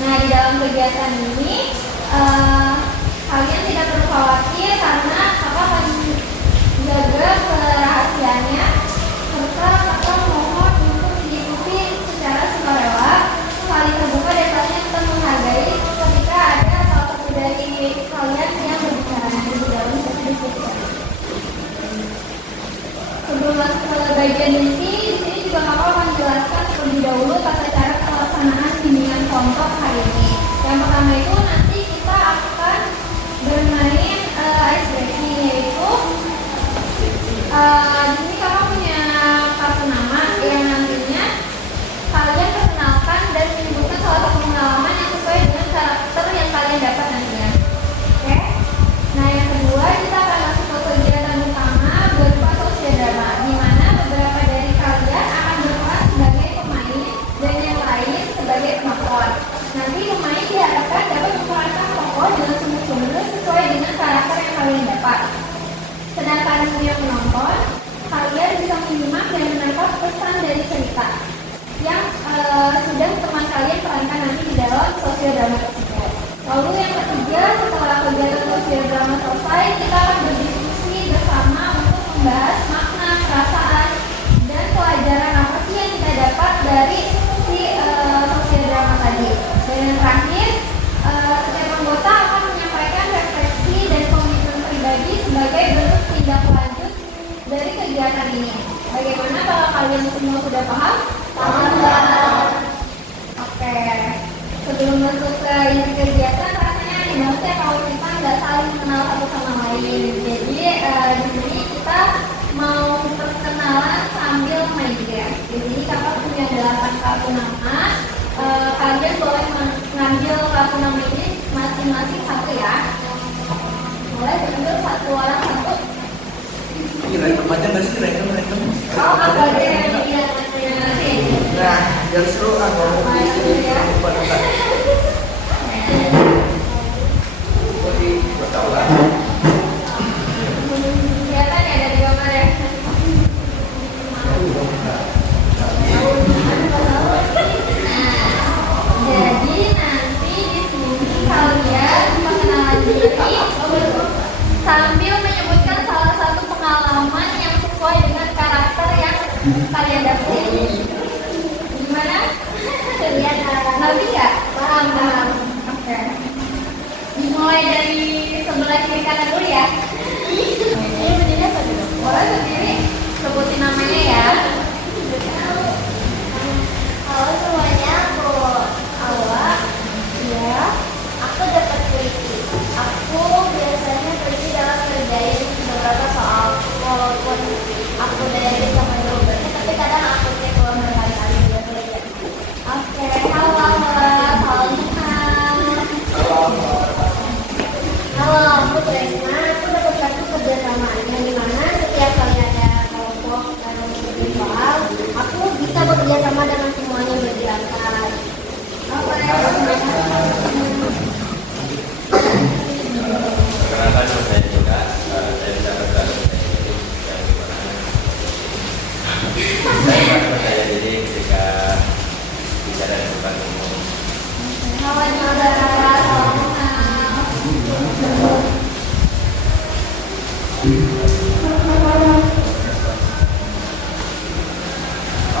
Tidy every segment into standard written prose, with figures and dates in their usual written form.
Nah, di dalam kegiatan ini kalian tidak perlu khawatir karena kakak akan jaga kerahasiaannya serta kakak mohon untuk diikuti secara sukarela, saling terbuka dan saling kita menghargai ketika ada salah satu dari kalian yang berbicara nanti di dalam diskusi. Sebelum masuk ke bagian inti, di sini juga kakak akan menjelaskan terlebih dahulu tata cara pelaksanaan bimbingan kelompok hari ini. Yang pertama itu nanti kita akan bermain ice breaking, yaitu di sini kakak punya kartu nama yang nantinya kalian perkenalkan dan menyebutkan salah satu pengalaman yang sesuai dengan karakter yang kalian dapat nantinya. Oke? Nah, yang kedua kita akan masuk ke kegiatan utama berupa sosial drama, di mana beberapa dari kalian akan berperan sebagai pemain dan yang lain sebagai penonton. Nanti pemain diharapkan dapat memerankan tokoh dengan sungguh-sungguh sesuai dengan karakter yang kalian dapat. Sedangkan yang menonton, kalian bisa menyimak dan menangkap pesan dari cerita yang sedang teman kalian perankan nanti di dalam sosial drama tersebut. Lalu yang ketiga, setelah kegiatan sosial drama selesai, kita akan berdiskusi bersama untuk membahas makna, perasaan, dan pelajaran apa sih yang kita dapat dari si sosial drama tadi. Dan yang terakhir, setiap anggota akan menyampaikan refleksi dan komitmen pribadi sebagai bentuk tindak lanjut dari kegiatan ini. Bagaimana kalau kalian semua sudah paham? Paham. Oke. Sebelum masuk ke inti kegiatan, rasanya aneh banget ya kalau kita nggak saling kenal satu sama lain. Jadi di sini kita mau perkenalan sambil main game. Di sini kakak punya 8 kartu nama. Kalian boleh mengambil kartu nama ini masing-masing satu ya. Boleh diambil satu orang satu. Ini random aja nggak sih, random. Oh, apa aja yang masing-masing. Nah, biar seru ngomong di sini pada kan. Tahu lah. Kelihatan ya dari gambar ya. Jadi nanti di sini kalian perkenalan diri sambil menyebutkan salah satu pengalaman yang sesuai dengan karakter yang kalian dapat. Gimana? Ngerti nggak? Paham. Oke. Dimulai dari sebelah kiri kanan dulu ya. Ini berdiri apa dulu? Boleh sendiri sebutin namanya ya. Halo semuanya, aku Awa. Ya. Aku dapat puisi. Aku biasanya puisi dalam ngerjain beberapa soal. Walaupun aku dari sama jawabannya, tapi kadang aku cek ulang berkali-kali buat belajar. Oke. Halo Awa. Salam kenal. Halo, aku Tresna. Aku dapat kartu kerjasamanya, di mana setiap kali ada kelompok dalam bikin soal, aku bisa bekerja sama dengan semuanya berdialog. Oke. Perkenalkan nama saya juga, saya bisa bergabung saya merasa percaya diri ketika bicara di depan umum. Halo juga. Salam kenal.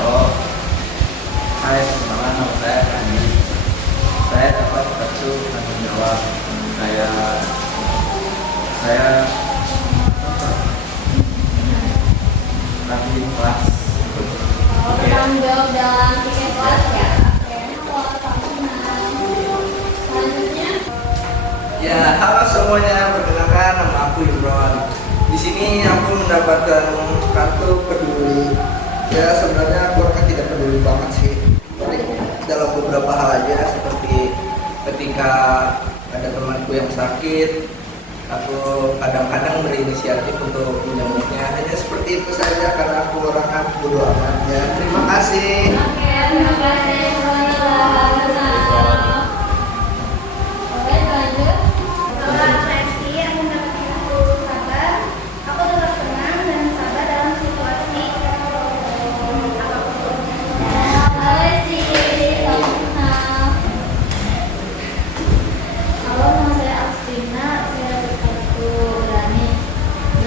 Halo, hai semangat, nama saya Kandi. Saya dapat kartu tanggung jawab. Saya rapiin kelas. Oke. Tanggung jawab dalam tiket kelas ya. Oke. Halo, salam kenal. Selanjutnya. Ya, halo semuanya, perkenalkan nama aku Imron. Di sini aku mendapatkan kartu peduli. Ya, sebenarnya aku orangnya tidak peduli banget sih. Paling dalam beberapa hal aja, seperti ketika ada temanku yang sakit, aku kadang-kadang berinisiatif untuk menyembuhnya. Hanya seperti itu saja karena aku orangnya bodo amat ya. Terima kasih. Oke, terima kasih. Boleh lanjut. Halo, Resti. Aku dapat kartu sabar. Aku tetap tenang dan sabar dalam situasi apapun. Halo, Ci. Salam kenal.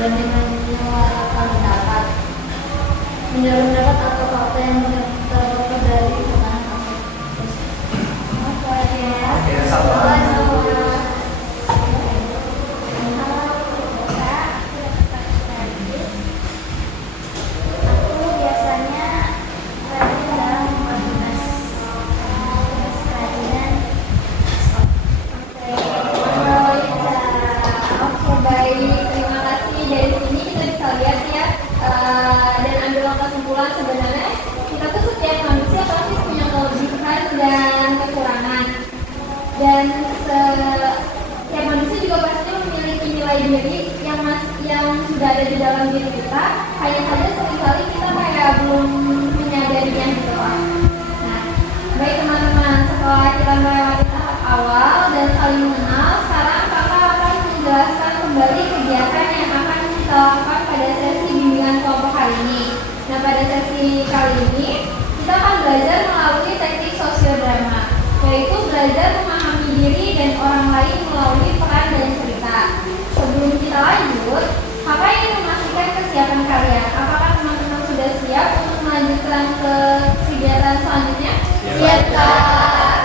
dan dengan menyuarakan pendapat, menurut pendapat atau fakta yang terdapat dari keterangan aku. Apa ya? Oke, sama. Aku biasanya rajin dalam tugas kerajinan. Oke, baik. Terima kasih. Dari sini kita bisa lihat ya, dan ambil kesimpulan sebenarnya kita tuh setiap manusia pasti punya kelebihan dan kekurangan. Dan setiap manusia juga pasti memiliki nilai diri yang sudah ada di dalam diri kita. Hanya saja seringkali kita kayak belum menyadarinya gitu lah. Nah, baik teman-teman, setelah kita melewati tahap awal dan saling mengenal, sekarang kakak akan menjelaskan kembali kegiatan yang akan kita lakukan pada sesi bimbingan kelompok kali ini. Nah, pada sesi kali ini kita akan belajar melalui teknik sosiodrama, yaitu belajar memahami diri dan orang lain melalui peran dan cerita. Sebelum kita lanjut, kakak ingin memastikan kesiapan kalian. Apakah teman-teman sudah siap untuk melanjutkan ke kegiatan selanjutnya? Siap. Kak.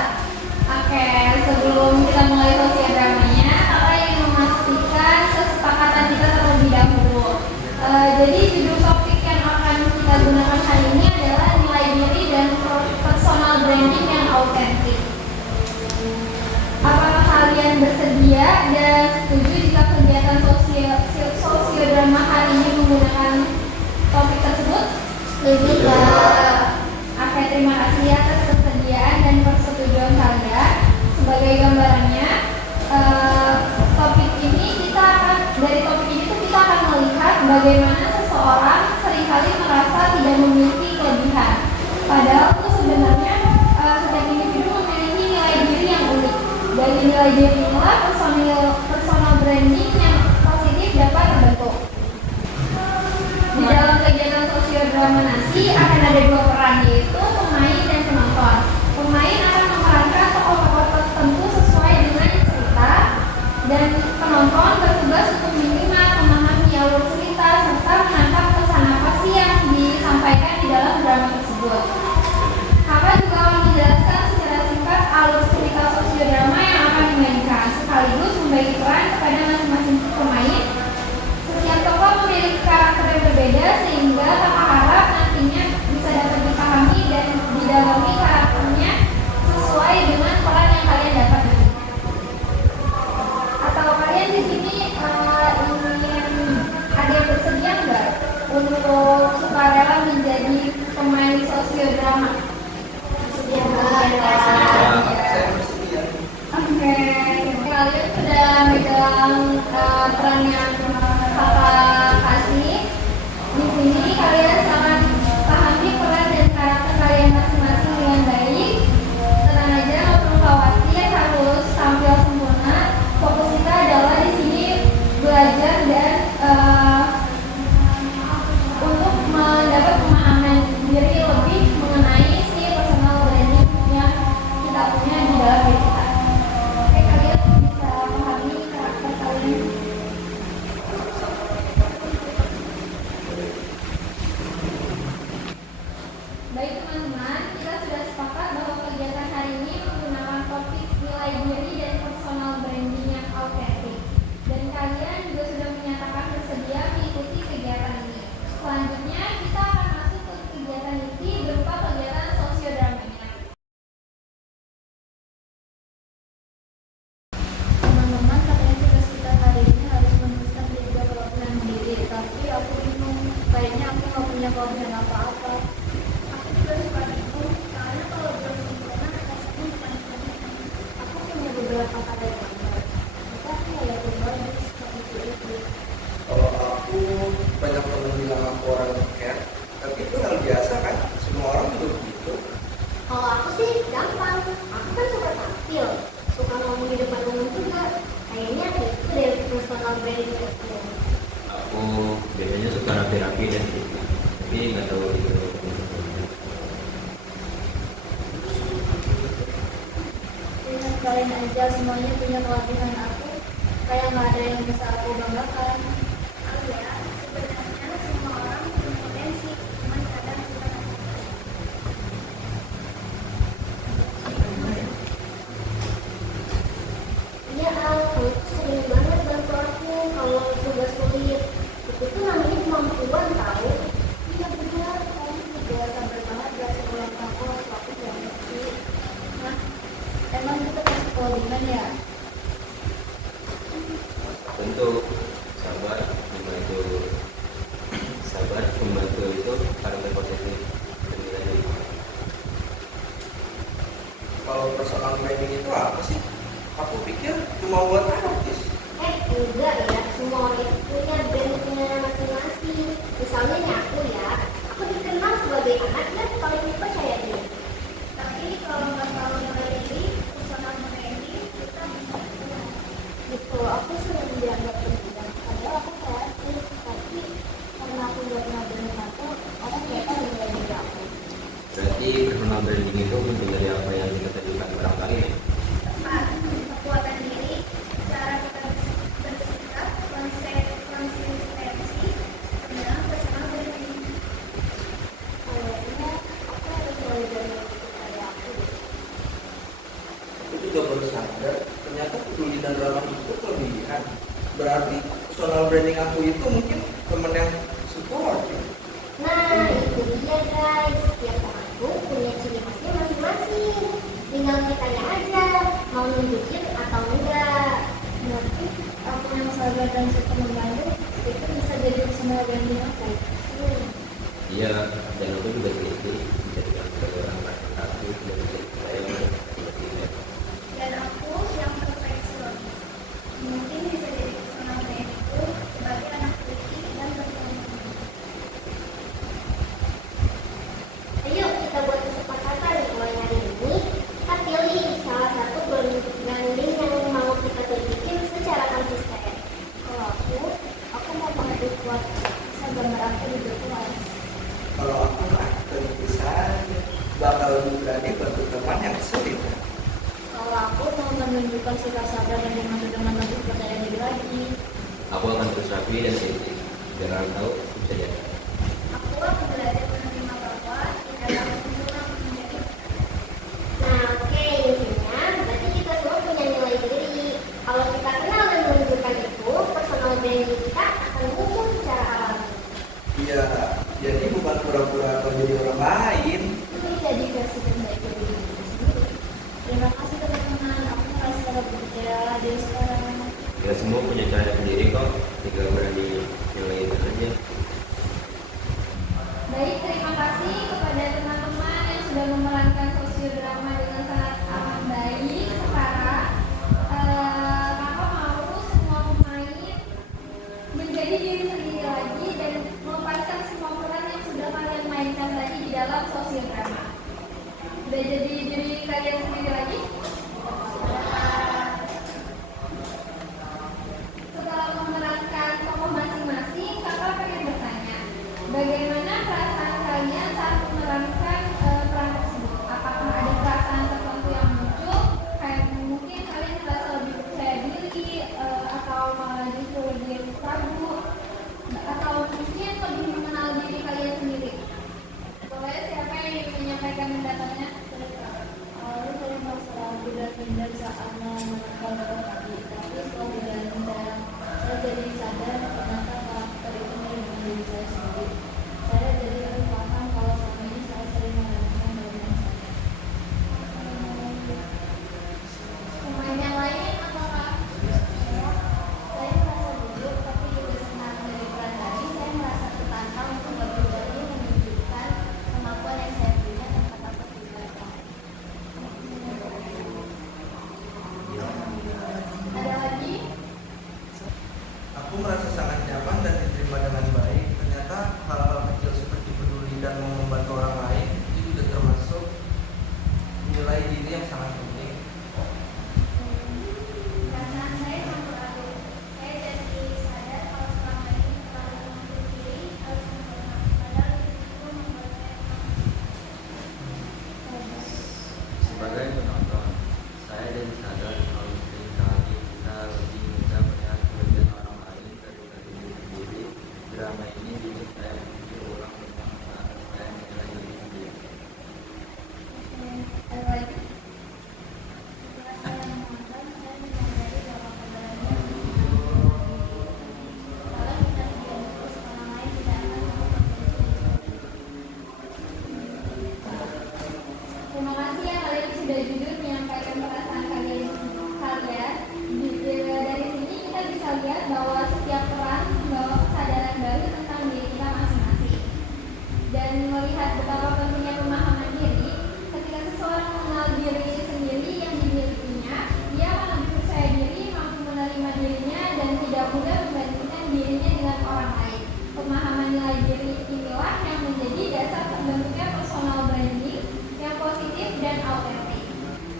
Oke, sebelum kita mulai sosiodramanya, kakak ingin memastikan kesepakatan kita terlebih dahulu. Jadi judul topik yang akan kita gunakan hari ini adalah nilai diri dan personal branding yang autentik. Apakah kalian bersedia dan setuju jika kegiatan sosiodrama hari ini menggunakan topik tersebut? Setuju, Kak. Oke, terima kasih atas kesediaan dan persetujuan kalian. Sebagai gambarannya, dari topik ini tuh kita akan melihat bagaimana seseorang seringkali merasa tidak memiliki kelebihan. Padahal itu sebenarnya setiap individu memiliki nilai diri yang unik. Dari nilai diri inilah personal branding yang positif dapat terbentuk. Di dalam kegiatan sosiodrama nanti akan ada dua peran, yaitu pemain dan penonton. Pemain akan memerankan tokoh-tokoh tertentu sesuai dengan cerita, dan penonton bertugas untuk menyimak, memahami alur cerita, serta menangkap pesan apa sih yang disampaikan di dalam drama tersebut. Kakak juga akan menjelaskan secara singkat alur cerita sosiodrama yang akan dimainkan, sekaligus membagi peran kepada masing-masing pemain. Setiap tokoh memiliki karakter yang berbeda sehingga kakak harap nantinya bisa dapat dipahami dan didalami karakternya sesuai dengan peran yang kalian dapat nantinya. Atau kalian di sini ingin ada yang bersedia nggak untuk sukarela menjadi pemain sosiodrama? Bersedia nggak? Saya bersedia. Oke, kalian sudah megang peran yang kakak kasih. Di sini kalian sangat pahami peran dan karakter kalian masing-masing dengan baik. Tenang aja, nggak perlu khawatir harus tampil sempurna. Fokus kita adalah di sini belajar dan untuk mendapat pemahaman diri lebih mengenai si personal branding yang kita punya di dalam diri kita. Oke, kalian bisa memahami karakter kalian. Baik teman-teman, kita sudah sepakat bahwa kegiatan hari ini menggunakan topik nilai diri dan personal branding yang autentik. Dan kalian juga sudah menyatakan bersedia mengikuti kegiatan ini. Selanjutnya kita akan masuk ke kegiatan inti berupa kegiatan sosiodramanya. Teman-teman, katanya tugas kita hari ini harus menuliskan 3 kelebihan diri, tapi aku bingung. Kayaknya aku nggak punya kelebihan apa-apa. Aku juga suka bingung, soalnya kalau belum sempurna rasanya bukan sempurna. Aku punya beberapa kata yang benar, tapi ya aku bagus seperti itu. Kalau aku banyak teman bilang aku orang ngeker, tapi itu hal biasa kan? Semua orang juga begitu. Kalau aku sih gampang, aku kan suka tampil, suka ngomong di depan umum juga. Kayaknya itu deh personal branding aku. Aku biasanya suka rapi-rapi dan gitu, tapi nggak tahu itu. Ingat kalian aja semuanya punya kelebihan aku, kayak nggak ada yang bisa aku banggakan. Oh ya, Sebenarnya semua orang punya potensi, cuman kadang kita masih iya, aku sering banget bantu aku kalau tugas sulit. Itu tuh namanya kemampuan tahu. Iya benar, kamu juga sabar banget gak sekolah aku waktu aku gak ngerti. Nah, emang kita kasih codingan ya? Tentu sabar membantu itu karakter positif dan nilai diri. Kalau personal branding itu apa sih? Aku pikir cuma buat artis. Enggak ya, semua orang itu punya brandnya masing-masing. Misalnya nih aku ya, aku dikenal sebagai anak dan paling dipercaya diri. Tapi kalau nggak tahu nilai diri, personal branding kita bisa punya. Gitu, aku sering dianggap pendidikan. Padahal aku kreatif, tapi karena aku nggak pernah brand satu, orang ternyata nilai diri aku. Berarti personal branding itu mungkin dari apa yang kita tunjukkan orang lain ya? Tepat, kekuatan diri, cara kita bersikap, konsistensi, dan personal branding. Kayaknya aku harus mulai dari kayak aku deh. Aku juga baru sadar ternyata peduli dan ramah itu kelebihan. Berarti personal branding aku itu mungkin temen yang support ya. Nah, itu dia guys. Setiap temanku punya ciri khasnya masing-masing. Tinggal kitanya aja, mau nunjukin atau enggak. Berarti aku yang sabar dan suka membantu, itu bisa jadi personal branding aku. Iya, dan aku juga teliti menjadikan sebagai orang representatif dan menjadi saya seperti ini. Dan aku yang perfeksionis. Mungkin bisa jadi personal brandingku sebagai anak putih dan berkomitmen. Ayo kita buat kesepakatan mulai hari ini. Kita pilih salah satu branding yang mau kita tunjukin secara konsisten. Kalau aku mau banget kuat bisa gambar aku di berkuas. Kalau aku mah tentu saja bakal lebih berani bantu teman yang kesulitan. Kalau aku mau menunjukkan sikap sabar dan dimandu dengan lebih percaya diri lagi. Aku akan terus rapi dan teliti, biar orang tahu bisa jadi. Aku akan belajar menerima bahwa tidak harus sempurna untuk menjadi. Nah, oke, intinya berarti kita semua punya nilai diri. Kalau kita kenal dan menunjukkan itu, personal branding kita akan muncul secara alami. Iya, jadi bukan pura-pura atau jadi orang lain. Ini jadi versi terbaik dari diri kita sendiri. Terima kasih teman-teman. Aku merasa bekerja dari sekarang. Kita semua punya cara sendiri kok, tinggal berani nyalain aja. Baik, terima kasih kepada teman-teman yang sudah memerankan sosiodrama dengan sangat amat baik. Sekarang kakak mau semua pemain menjadi diri sendiri lagi dan melepaskan semua peran yang sudah kalian mainkan tadi di dalam sosiodrama. Udah jadi diri kalian sendiri lagi? Setelah memerankan tokoh masing-masing, kakak pengen bertanya, bagaimana perasaan kalian saat memerankan peran tersebut? Apakah ada perasaan tertentu yang muncul? Kayak mungkin kalian merasa lebih percaya diri, atau malah justru lebih ragu, atau mungkin lebih mengenal diri kalian sendiri? Boleh siapa yang ingin menyampaikan pendapatnya? Awalnya saya merasa ragu dan minder saat menemukan tokoh tadi, tapi setelah berjalan saya jadi sadar ternyata karakter itu mirip dengan diri saya sendiri. Saya jadi lebih paham kalau selama ini saya sering mengandalkan bagian Pemain yang lain apakah? saya merasa gugup tapi juga senang dari peran tadi. Saya merasa tertantang untuk lebih berani menunjukkan kemampuan yang saya punya tanpa takut digagal. Ada lagi? Aku merasa sangat nyaman dan diterima dengan baik. Ternyata hal-hal kecil seperti peduli dan mau membantu orang lain itu juga termasuk nilai diri yang sangat penting. Perasaan saya campur aduk. Saya jadi sadar kalau selama ini terlalu menuntut diri harus sempurna. Padahal itu membuat saya Sebagai penonton, saya jadi sadar kalau seringkali kita lebih mudah melihat kelebihan orang lain daripada Ciri inilah yang menjadi dasar terbentuknya personal branding yang positif dan autentik.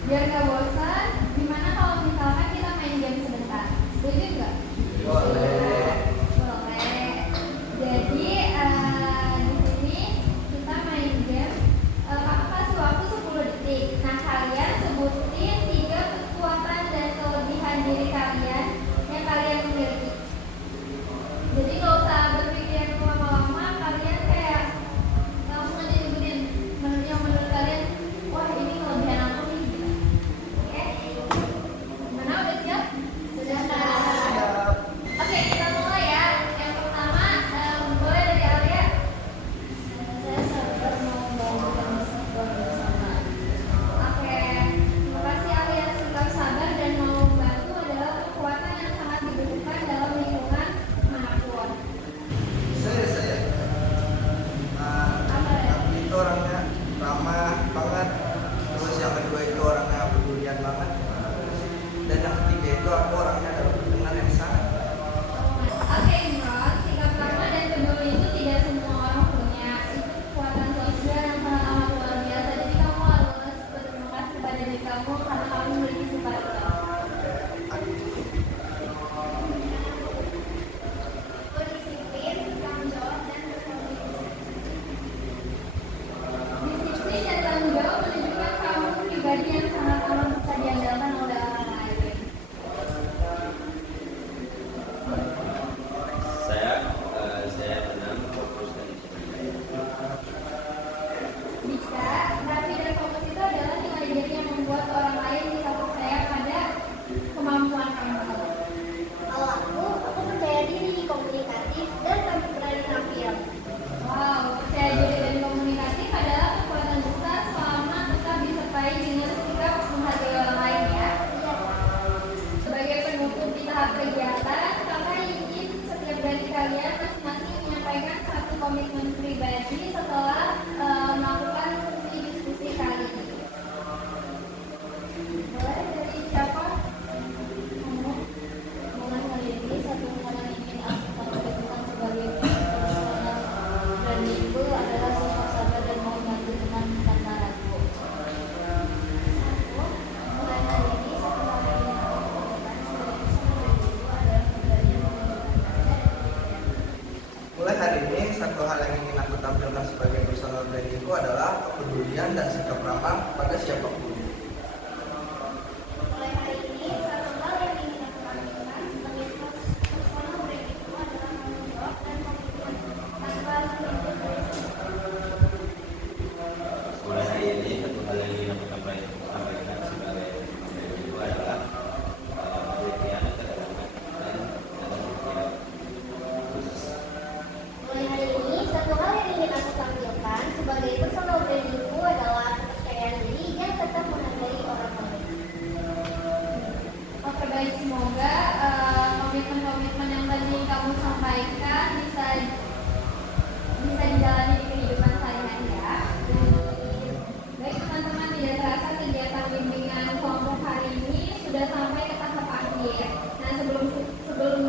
Biar gak bosan, gimana kalau misalkan kita main game sebentar? Setuju nggak? Boleh. Boleh. Jadi di sini kita main game. Kakak kasih waktu 10 detik. Nah, kalian sebutin 3 kekuatan dan kelebihan diri kalian yang kalian miliki. Jadi nggak usah berpikir lama-lama, kalian kayak langsung aja nyebutin menurut kalian, wah ini kelebihan aku nih gitu. Oke? Gimana, udah siap? Sudah. Oke, kita mulai ya. Yang pertama, boleh dari Alia. Saya sabar mau membangun sebuah bersama. Oke, terima kasih Alia. Sikap sabar dan mau membantu adalah kekuatan yang sangat dibutuhkan dalam lingkungan manapun. Saya. Aku itu orangnya ramah banget. Terus yang kedua itu orangnya pedulian banget. Dan yang ketiga itu aku orangnya adalah pendengar yang sangat. Oke, Imron, sikap ramah dan peduli itu tidak semua orang punya. Itu kekuatan sosial yang sangat amat luar biasa. Jadi kamu harus berterima kasih kepada diri kamu karena kamu memiliki sifat itu. Berdisiplin, tanggung jawab, dan berkomitmen. Disiplin dan tanggung jawab menunjukkan kamu pribadi yang sangat amat bisa diandalkan oleh orang lain. Saya menang fokus dan disiplin. Bisa, rapi dan fokus itu adalah nilai diri yang membuat orang lain bisa percaya pada kemampuan kamu. Kalau aku percaya diri, komunikatif, dan berani tampil. Wow, percaya diri dan komunikatif adalah kekuatan besar selama tetap disertai dengan sikap menghargai orang lain ya. Iya, Sebagai penutup di tahap kegiatan, kakak ingin setiap dari kalian masing-masing menyampaikan satu komitmen pribadi setelah melakukan sesi diskusi kali ini. Boleh dari siapa? Kamu? mulai hari ini satu hal yang ingin aku sampaikan sebagai personal brandingku adalah sifat sabar dan mau membantu dengan tanpa ragu. Mulai hari ini satu hal yang ingin aku sampaikan sebagai personal brandingku adalah keberanian menunjukkan karya dan diri. Mulai hari ini satu hal yang ingin aku tampilkan sebagai personal brandingku adalah kepedulian dan sikap ramah pada siapapun. Mulai hari ini satu hal yang ingin aku tampilkan sebagai personal brandingku adalah tanggung jawab dan komitmen tanpa menuntut dari Mulai hari ini satu hal yang ingin aku sampaikan sebagai pemimpin itu adalah penelitian kedatangan dan siap. Mulai hari ini, satu hal yang ingin aku tampilkan sebagai personal brandingku adalah kepercayaan diri yang tetap menghargai orang lain. Oke baik, semoga komitmen-komitmen yang tadi kamu sampaikan bisa dijalani di kehidupan sehari-hari ya. Baik teman-teman, tidak terasa kegiatan bimbingan kelompok hari ini sudah sampai ke tahap akhir. Nah sebelum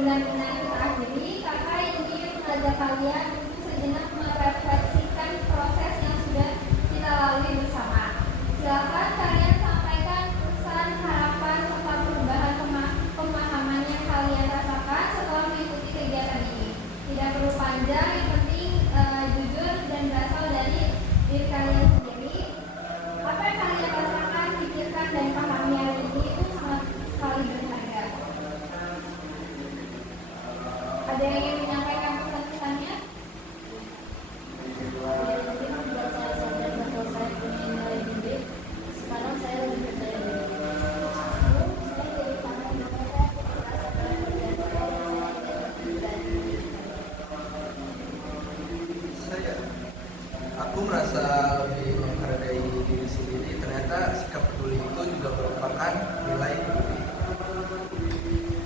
benar-benar kita akhiri, kakak ingin mengajak kalian untuk sejenak merefleksikan proses yang sudah kita lalui bersama. Silakan kalian sampaikan pesan, harapan, serta perubahan pemahaman yang kalian rasakan setelah mengikuti kegiatan ini. Tidak perlu panjang, yang penting jujur dan berasal dari diri kalian sendiri. Apa yang kalian rasakan, pikirkan, dan pahami hari ini itu sangat sekali berharga. Ada yang ingin menyampaikan pesan-pesannya? Mungkin buat saya sadar bahwa saya punya nilai diri. Sekarang saya lebih percaya diri. Saya jadi paham bahwa saya merasa pekerjaan saya yang saya tidak pribadi. Aku merasa lebih menghargai diri sendiri. Ternyata sikap peduli itu juga merupakan nilai diri.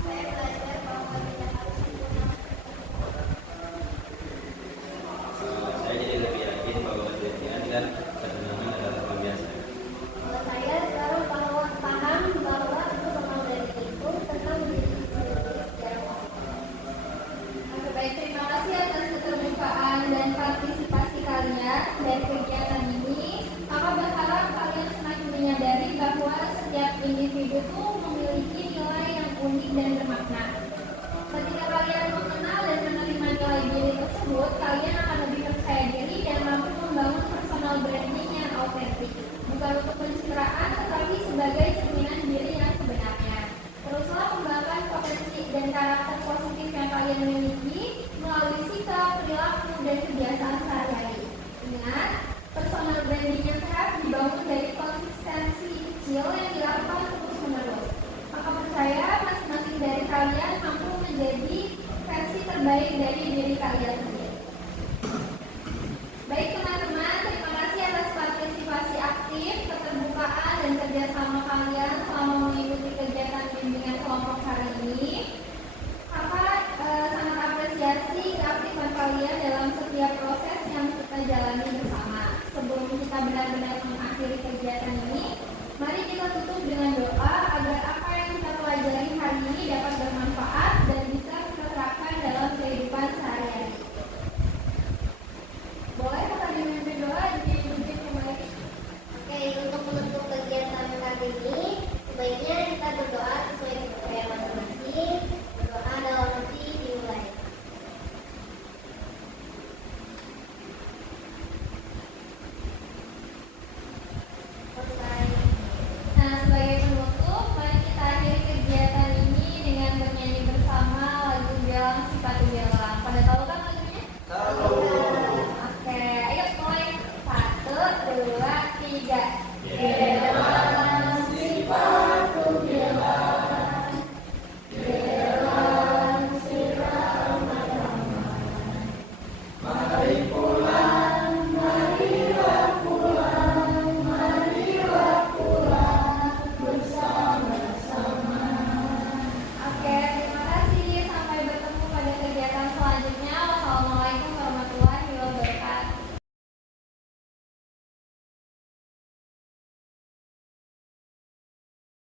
Saya belajar bahwa tidak harus sempurna kebiasaan sehari-hari. Ingat, personal branding yang sehat dibangun dari konsistensi kecil yang dilakukan terus-menerus. Maka percaya masing-masing dari kalian mampu menjadi versi terbaik dari diri kalian sendiri. Baik teman-teman, terima kasih atas partisipasi aktif, keterbukaan, dan kerjasama kalian selama mengikuti kegiatan bimbingan kelompok hari ini. Kakak sangat apresiasi keaktifan kalian dalam setiap proses yang kita jalani bersama. Sebelum kita benar-benar mengakhiri kegiatan ini, mari kita tutup dengan doa agar